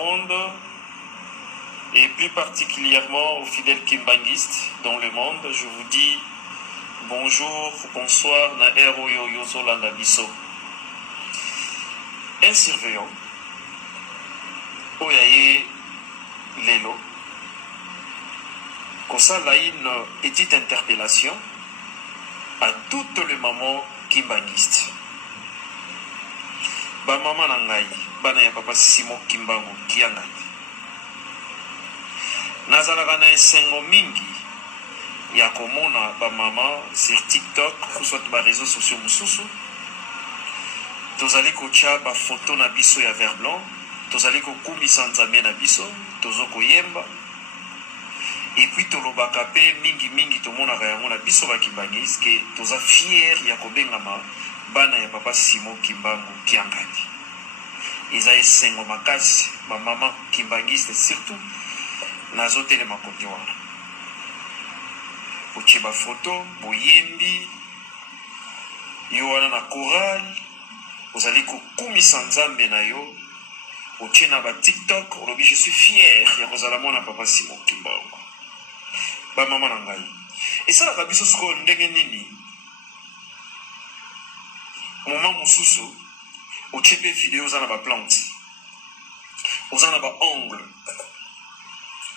monde, et plus particulièrement aux fidèles kimbanguistes dans le monde, je vous dis bonjour, bonsoir, na ero yo yozolanda biso. Un surveillant, oyaye lelo, kosala une petite interpellation à toutes les mamans kimbanguistes. Ba mama na ngai, bana ya papa Simon Kimbangu kiangani. Nazalaka na esengo mingi ya komona ba mama sur TikTok ou soit ba réseaux sociaux mususu. Tozali kocha ba photo na biso ya vert blanc, tozali kokumisa nzambe na biso, tozo koyemba. Et puis tolobaka pe mingi tomonaka yango na biso ba kimbangisi ke toza fier ya kobengama bana ya papa Simon Kimbangu kiangani. Iza esengo makasi ba mama kimbangiste surtout nazotelema kote wana. Boche ba photo boyembi yo wana na choral ozali kokumisa nzambe na yo boche na ba TikTok olobi je suis fier ya kozala mwana papa Simon Kimbangu ba mama na ngai. Esalaka biso sikoyo ndenge nini moment mosusu otie pe video oza na ba plante oza na ba ongle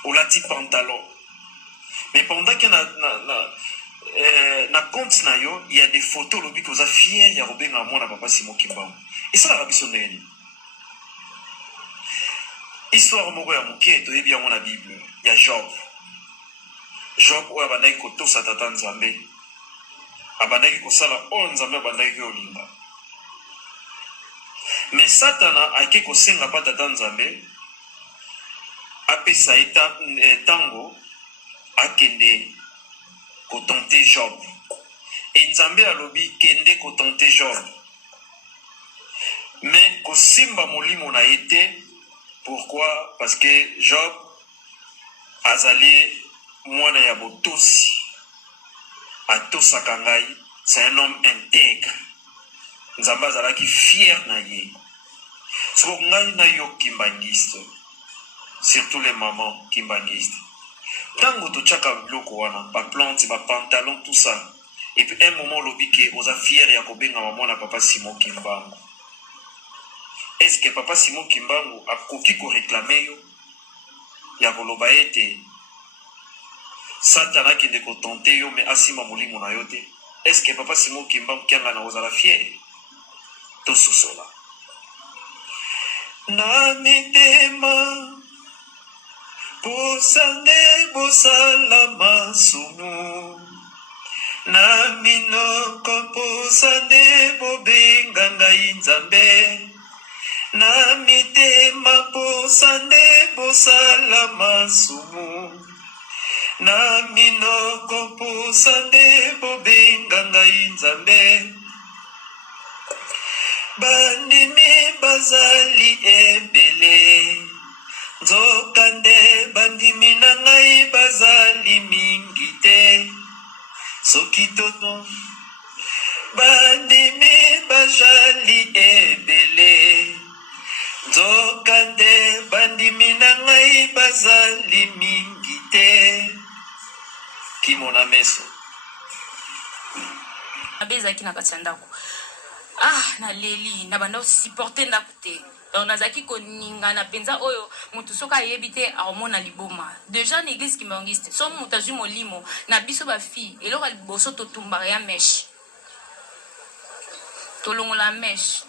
olati pantalon mais pendant que na compte na yo il y a des photos lobi que oza fier ya kobenga mwana papa Simon Kimbangu. Esalaka biso ndenge nini histoire moko ya moke toyebi yango na Bible ya Job oyo abandaki kotosa tata nzambe abandaki kosala oyo nzambe abandaki kolinga. Mais Satana ake kosenga pa tata nzambe apesa tango akende kotente Job. Et nzambe alobi kende kotente Job. Mais kosimba molimo na ete. Pourquoi? Parce que Job azali mwana ya botosi. Atosaka ngai, c'est un homme intègre. Nzambe azalaki fier na ye. So ngai na yo kimbangiste, surtout les mamans kimbangistes. Tango to chaka bloko wana, ba plante, ba pantalon, tout ça. Et puis un moment lobi ke oza fier ya kobenga mwana papa Simon Kimbangu. Est-ce que papa Simon Kimbangu a koki ko réclamer yo ya koloba ete Satana ki ndeko tente yo mais asima molimo na yo te? Est-ce que papa Simon Kimbangu kianga na ozala fier? To sosola. Na mitema posande bosala masumu na minoko posande bobenga ngai nzambe na mitema posande bosala masumu na minoko posande bobenga ngai nzambe bandimi bazali ebele nzokande bandimi na ngai bazali mingi te soki toto bandimi bazali ebele nzokande bandimi na ngai bazali mingi te kimona meso abezaki na kati ya ndako na leli na banda supporter ndako te donc nazaki koningana penza oyo mutu soka ayebi te aomona liboma déjà na église kimbangiste so mutu azwi molimo na biso bafille eloko liboso totumbaka ya meshe tolongola meshe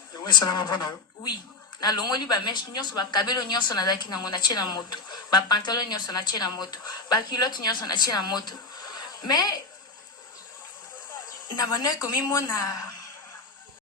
oui nalongoli bameshe nyonso bakabelo nyonso nazalaki nango natie na moto bapantalo nyonso natie na moto bakilote nyonso natie na moto mais na banda komimona